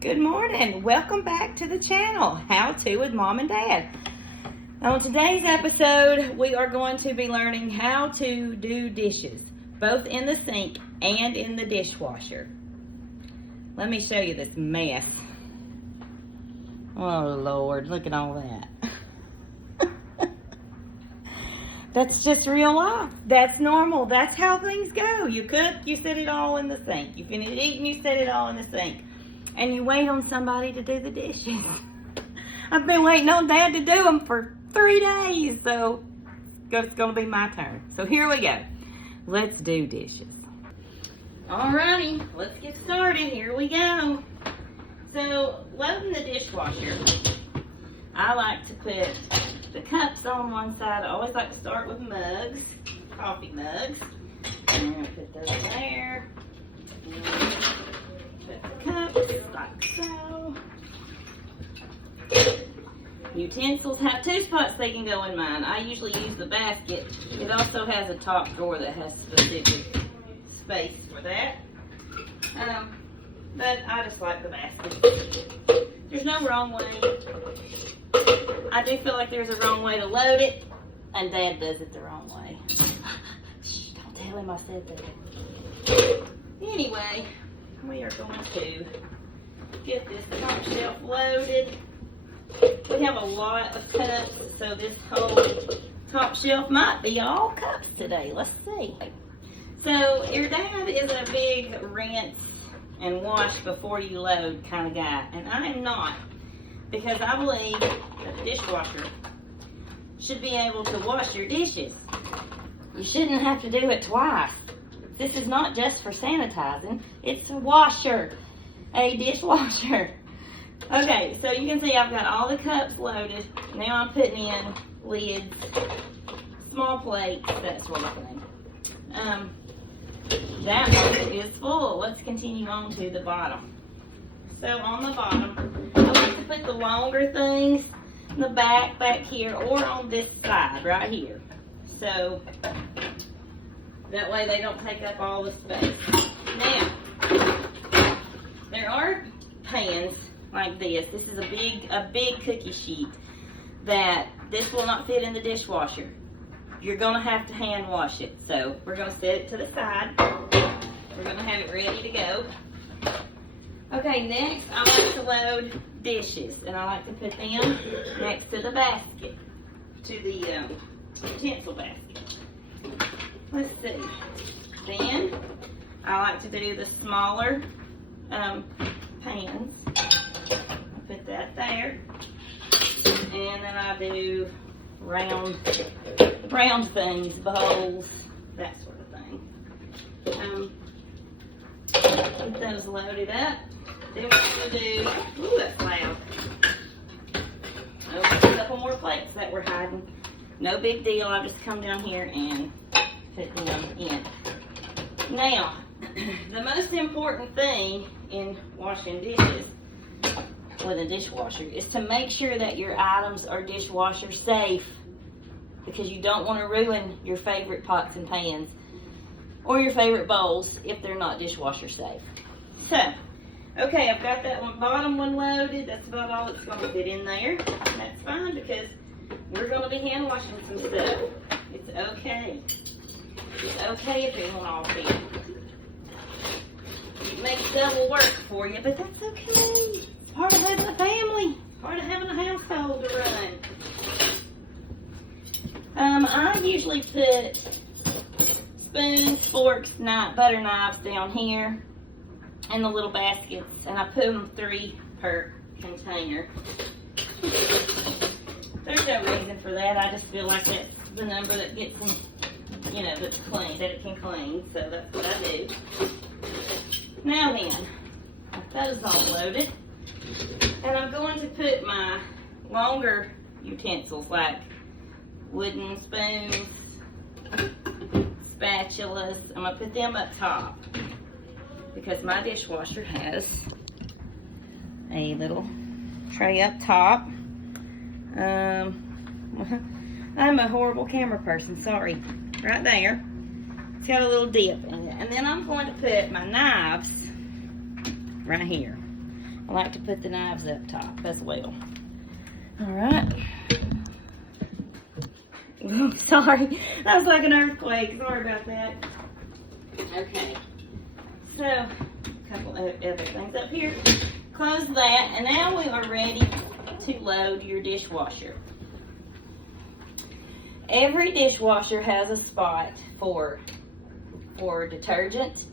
Good morning. Welcome back to the channel, How To with Mom and Dad. On today's episode, we are going to be learning how to do dishes, both in the sink and in the dishwasher. Let me show you this mess. Oh Lord, look at all that. That's just real life. That's normal. That's how things go. You cook, you set it all in the sink. You finish eating, you set it all in the sink. And you wait on somebody to do the dishes. I've been waiting on Dad to do them for 3 days, so it's going to be my turn. So here we go. Let's do dishes. Alrighty, let's get started. Here we go. So, loading the dishwasher, I like to put the cups on one side. I always like to start with mugs, coffee mugs. And I'm going to put those there. Put the cups like so. Utensils have 2 spots they can go in mine. I usually use the basket. It also has a top drawer that has specific space for that. But I just like the basket. There's no wrong way. I do feel like there's a wrong way to load it, and Dad does it the wrong way. Shh, don't tell him I said that. Anyway, we are going to get this top shelf loaded. We have a lot of cups, so this whole top shelf might be all cups today. Let's see. So your dad is a big rinse and wash before you load kind of guy, and I am not, because I believe that the dishwasher should be able to wash your dishes. You shouldn't have to do it twice. This is not just for sanitizing, it's a washer, a dishwasher. Okay, so you can see I've got all the cups loaded. Now I'm putting in lids, small plates, that sort of thing. That one is full. Let's continue on to the bottom. So on the bottom, I like to put the longer things in the back here, or on this side right here. So that way they don't take up all the space. Now, there are pans like this. This is a big cookie sheet that this will not fit in the dishwasher. You're gonna have to hand wash it. So we're gonna set it to the side. We're gonna have it ready to go. Okay, next I like to load dishes, and I like to put them next to the basket, to the utensil basket. Let's see. Then I like to do the smaller pans. Put that there, and then I do round things, bowls, that sort of thing. Get those loaded up. Then we're going to do, ooh, that's loud. Oh, a couple more plates that we're hiding. No big deal. I'll just come down here and put them in. Now, the most important thing in washing dishes with a dishwasher is to make sure that your items are dishwasher safe, because you don't want to ruin your favorite pots and pans or your favorite bowls if they're not dishwasher safe. So, okay, I've got that bottom one loaded. That's about all it's going to fit in there. And that's fine, because we're going to be hand washing some stuff. It's okay. It's okay if it won't all fit. It makes double work for you, but that's okay. It's part of having a family. Part of having a household to run. I usually put spoons, forks, butter knives down here in the little baskets, and I put them 3 per container. There's no reason for that. I just feel like that's the number that gets them, that's clean, that it can clean. So that's what I do. Now then, those all loaded, and I'm going to put my longer utensils like wooden spoons, spatulas. I'm going to put them up top, because my dishwasher has a little tray up top. I'm a horrible camera person, sorry. Right there. It's got a little dip in it. And then I'm going to put my knives right here. I like to put the knives up top as well. All right. Oh, sorry. That was like an earthquake. Sorry about that. Okay. So, a couple of other things up here. Close that, and now we are ready to load your dishwasher. Every dishwasher has a spot for detergent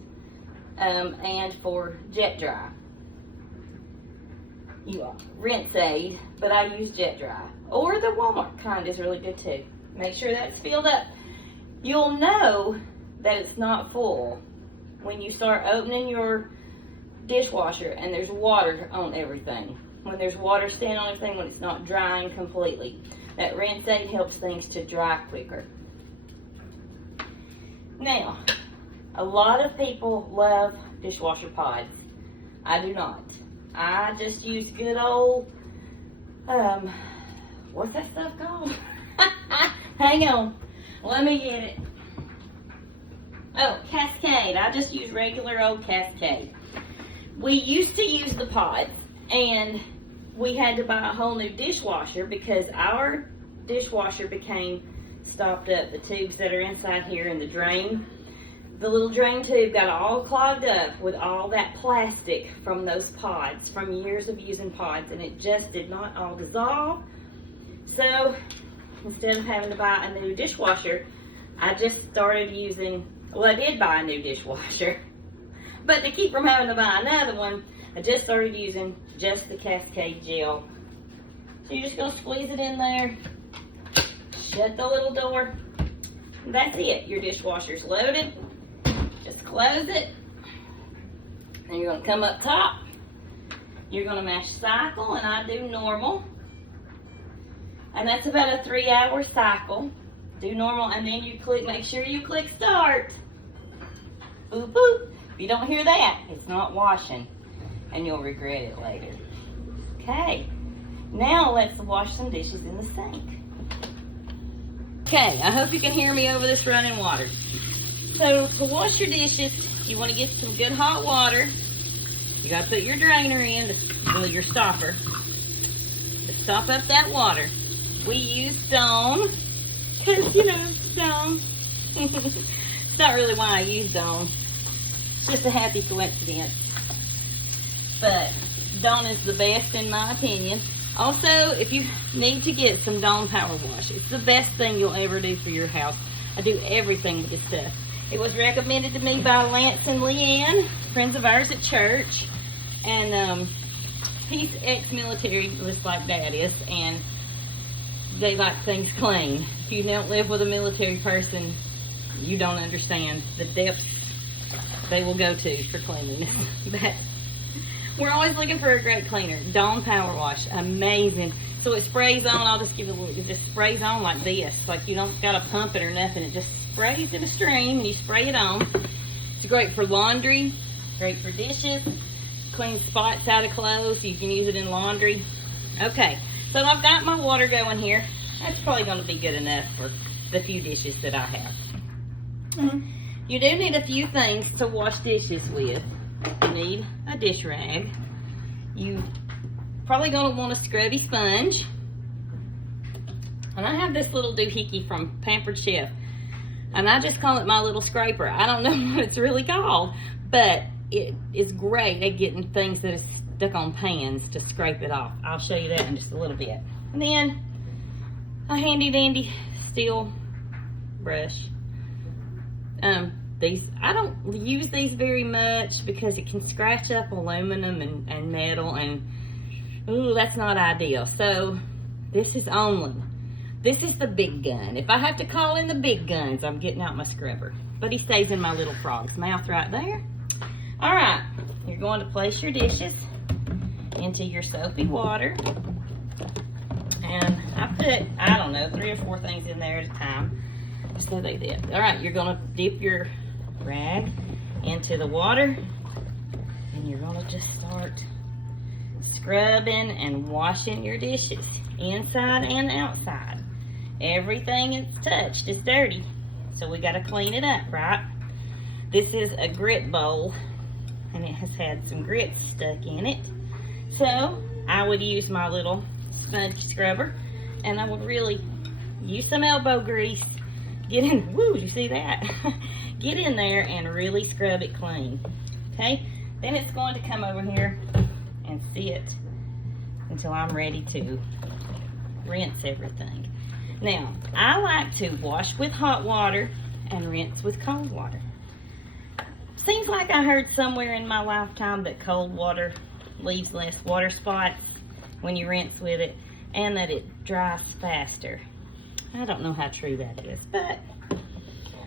and for jet dry. Rinse Aid, but I use jet dry. Or the Walmart kind is really good too. Make sure that's filled up. You'll know that it's not full when you start opening your dishwasher and there's water on everything. When there's water standing on everything, when it's not drying completely. That Rinse Aid helps things to dry quicker. Now, a lot of people love dishwasher pods. I do not. I just use good old, what's that stuff called? Hang on, let me get it. Oh, Cascade. I just use regular old Cascade. We used to use the pods, and we had to buy a whole new dishwasher because our dishwasher became stopped up. The tubes that are inside here in the drain, the little drain tube got all clogged up with all that plastic from those pods, from years of using pods, and it just did not all dissolve. So instead of having to buy a new dishwasher, I just started using, well, I did buy a new dishwasher, but to keep from having to buy another one, I just started using just the Cascade gel. So you're just going to squeeze it in there, shut the little door, and that's it. Your dishwasher's loaded. Just close it, and you're going to come up top. You're going to mash cycle, and I do normal. And that's about a 3-hour cycle. Do normal, and then you click, make sure you click start. Boop, boop. If you don't hear that, it's not washing, and you'll regret it later. Okay, now let's wash some dishes in the sink. Okay, I hope you can hear me over this running water. So to wash your dishes, you want to get some good hot water. You got to put your drainer in, well, your stopper, to stop up that water. We use Dawn, because, you know, Dawn. It's not really why I use Dawn. It's just a happy coincidence. But Dawn is the best in my opinion. Also, if you need to get some Dawn Power Wash, it's the best thing you'll ever do for your house. I do everything with this stuff. It was recommended to me by Lance and Leanne, friends of ours at church. And he's ex-military, just like Dad is, and they like things clean. If you don't live with a military person, you don't understand the depths they will go to for cleanliness. But we're always looking for a great cleaner. Dawn Power Wash, amazing. So it sprays on, I'll just give it a look. It just sprays on like this. Like you don't gotta pump it or nothing. It just sprays in a stream and you spray it on. It's great for laundry, great for dishes, clean spots out of clothes. You can use it in laundry. Okay, so I've got my water going here. That's probably gonna be good enough for the few dishes that I have. You do need a few things to wash dishes with. You need a dish rag. You probably going to want a scrubby sponge. And I have this little doohickey from Pampered Chef. And I just call it my little scraper. I don't know what it's really called, but it's great at getting things that are stuck on pans to scrape it off. I'll show you that in just a little bit. And then a handy dandy steel brush. These, I don't use these very much because it can scratch up aluminum and metal, and ooh, that's not ideal. So this is the big gun. If I have to call in the big guns, I'm getting out my scrubber. But he stays in my little frog's mouth right there. All right, you're going to place your dishes into your soapy water. And I put, I don't know, 3 or 4 things in there at a time. So they did. All right, you're gonna dip your rag into the water, and you're gonna just start scrubbing and washing your dishes, inside and outside. Everything it's touched is dirty, so we gotta clean it up, right? This is a grit bowl, and it has had some grits stuck in it. So I would use my little sponge scrubber, and I would really use some elbow grease. Get in, woo, did you see that? Get in there and really scrub it clean, okay? Then it's going to come over here and sit until I'm ready to rinse everything. Now, I like to wash with hot water and rinse with cold water. Seems like I heard somewhere in my lifetime that cold water leaves less water spots when you rinse with it, and that it dries faster. I don't know how true that is, but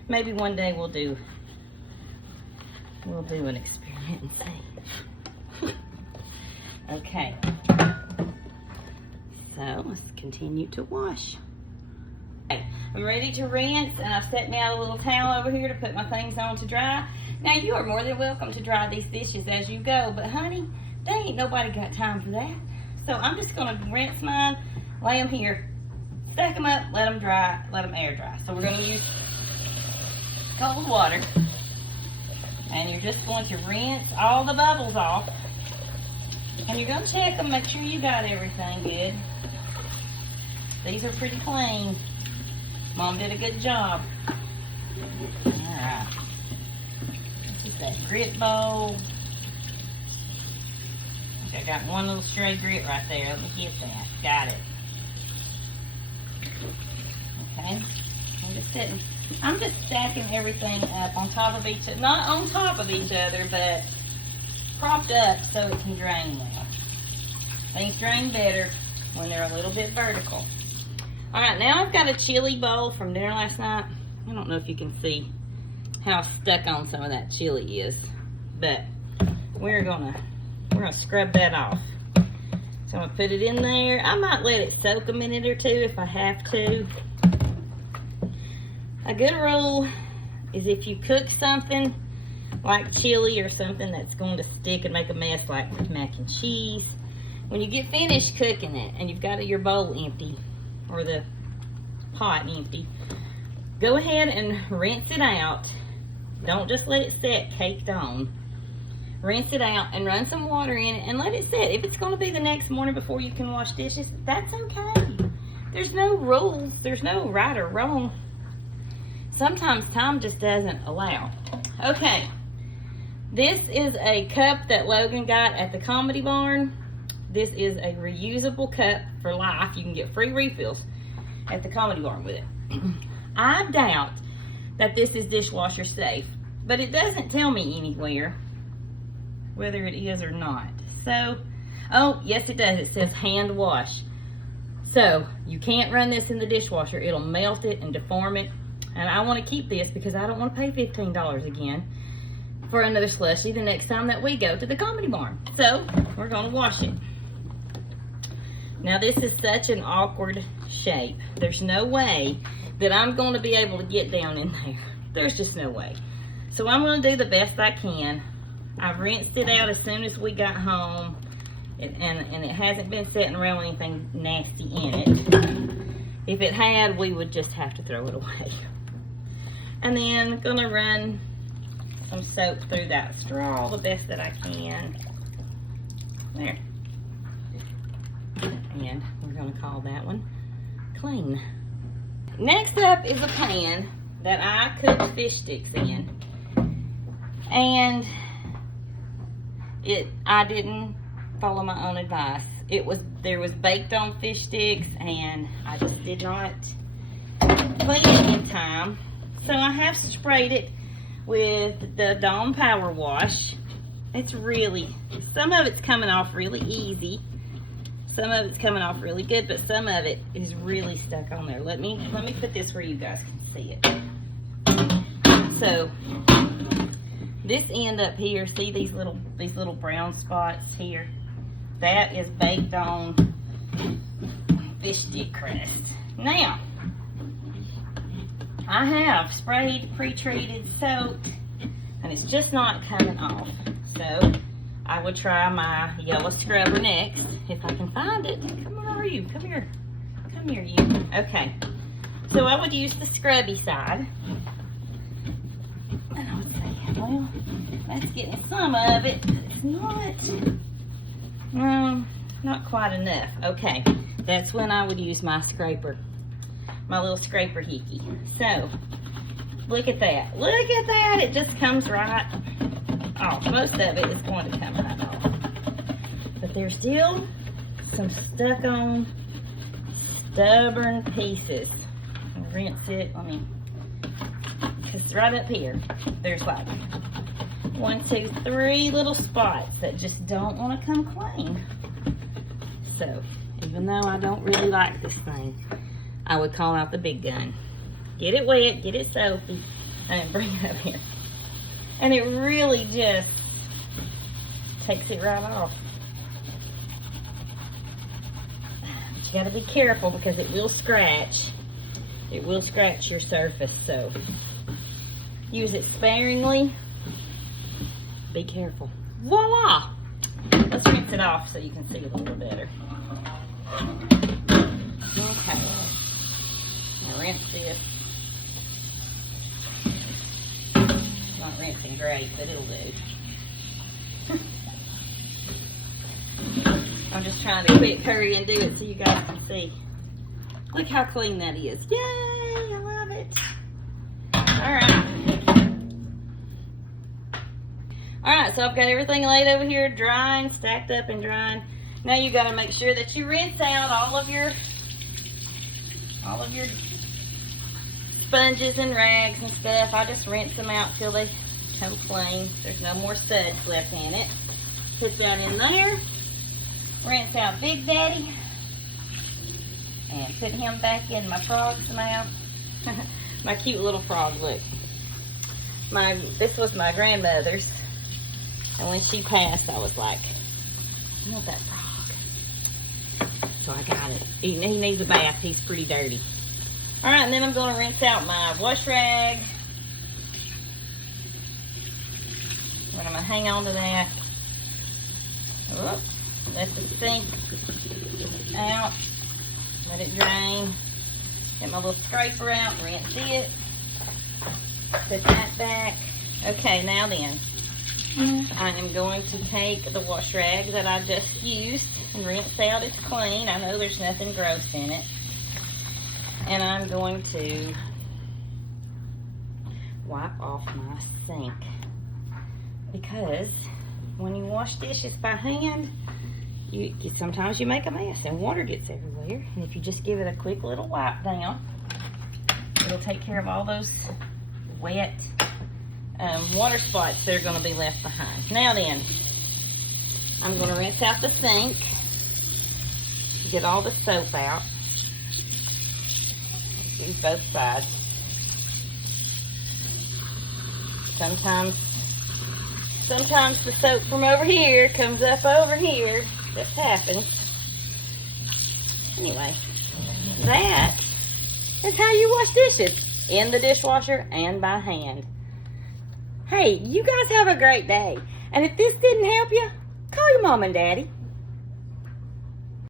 maybe one day we'll do an experiment and see. Okay, so let's continue to wash. Okay, I'm ready to rinse, and I've set me out a little towel over here to put my things on to dry. Now, you are more than welcome to dry these dishes as you go, but honey, there ain't nobody got time for that. So I'm just gonna rinse mine, lay them here, stack them up, let them dry, let them air dry. So we're gonna use cold water, and you're just going to rinse all the bubbles off, and you're gonna check them, make sure you got everything good. These are pretty clean. Mom did a good job. All right. Get that grit bowl. I got one little stray grit right there. Let me get that. Got it. Okay. I'm just stacking everything up on top of each other. Not on top of each other, but propped up so it can drain well. Things drain better when they're a little bit vertical. Alright, now I've got a chili bowl from dinner last night. I don't know if you can see how stuck on some of that chili is, but we're gonna scrub that off. So I'm gonna put it in there. I might let it soak a minute or two if I have to. A good rule is if you cook something like chili or something that's going to stick and make a mess, like with mac and cheese, when you get finished cooking it and you've got your bowl empty or the pot empty, go ahead and rinse it out. Don't just let it sit caked on. Rinse it out and run some water in it and let it sit. If it's going to be the next morning before you can wash dishes, that's okay. There's no rules. There's no right or wrong. Sometimes time just doesn't allow. Okay. This is a cup that Logan got at the Comedy Barn. This is a reusable cup for life. You can get free refills at the Comedy Barn with it. I doubt that this is dishwasher safe, but it doesn't tell me anywhere whether it is or not. So, oh, yes it does. It says hand wash. So, you can't run this in the dishwasher. It'll melt it and deform it. And I want to keep this because I don't want to pay $15 again for another slushie the next time that we go to the Comedy Barn. So, we're going to wash it. Now, this is such an awkward shape. There's no way that I'm going to be able to get down in there. There's just no way. So, I'm going to do the best I can. I've rinsed it out as soon as we got home. And it hasn't been sitting around with anything nasty in it. If it had, we would just have to throw it away. And then gonna run some soap through that straw the best that I can. There. And we're gonna call that one clean. Next up is a pan that I cooked fish sticks in. And I didn't follow my own advice. There was baked on fish sticks, and I just did not clean it in time. So I have sprayed it with the Dawn Power Wash. It's really, some of it's coming off really easy. Some of it's coming off really good, but some of it is really stuck on there. Let me put this where you guys can see it. So this end up here, see these little brown spots here? That is baked on fish stick crust. Now, I have sprayed pre-treated soap, and it's just not coming off. So I would try my yellow scrubber next, if I can find it. Come on, where are you? Come here. Come here, you. Okay. So I would use the scrubby side. And I would say, well, that's getting some of it. It's not. not quite enough. Okay, that's when I would use my scraper, my little scraper hickey. So, look at that. Look at that. It just comes right off. Most of it is going to come right off. But there's still some stuck on stubborn pieces. I'll rinse it. Because right up here, there's like 1, 2, 3 little spots that just don't want to come clean. So, even though I don't really like this thing, I would call out the big gun. Get it wet, get it soapy, and bring it up here. And it really just takes it right off. But you gotta be careful because it will scratch. It will scratch your surface, so use it sparingly. Be careful. Voila! Let's rinse it off so you can see a little better. Okay. Now rinse this. Not rinsing great, but it'll do. I'm just trying to quick hurry and do it so you guys can see. Look how clean that is. Yay! I love it. Alright. Alright, so I've got everything laid over here, drying, stacked up and drying. Now you got to make sure that you rinse out all of your sponges and rags and stuff. I just rinse them out till they come clean. There's no more suds left in it. Put that in there. Rinse out Big Daddy. And put him back in my frog's mouth. My cute little frog, look. This was my grandmother's. And when she passed, I was like, I want that frog. So I got it. He needs a bath. He's pretty dirty. Alright, and then I'm going to rinse out my wash rag. And I'm going to hang on to that. Whoop. Let the sink out. Let it drain. Get my little scraper out. Rinse it. Put that back. Okay, now then. I am going to take the wash rag that I just used and rinse out. It's clean. I know there's nothing gross in it. And I'm going to wipe off my sink. Because when you wash dishes by hand, sometimes you make a mess and water gets everywhere. And if you just give it a quick little wipe down, it'll take care of all those wet water spots that are going to be left behind. Now then, I'm going to rinse out the sink, get all the soap out. Use both sides. Sometimes the soap from over here comes up over here. This happens. Anyway, that is how you wash dishes, in the dishwasher and by hand. Hey, you guys have a great day. And if this didn't help you, call your mom and daddy.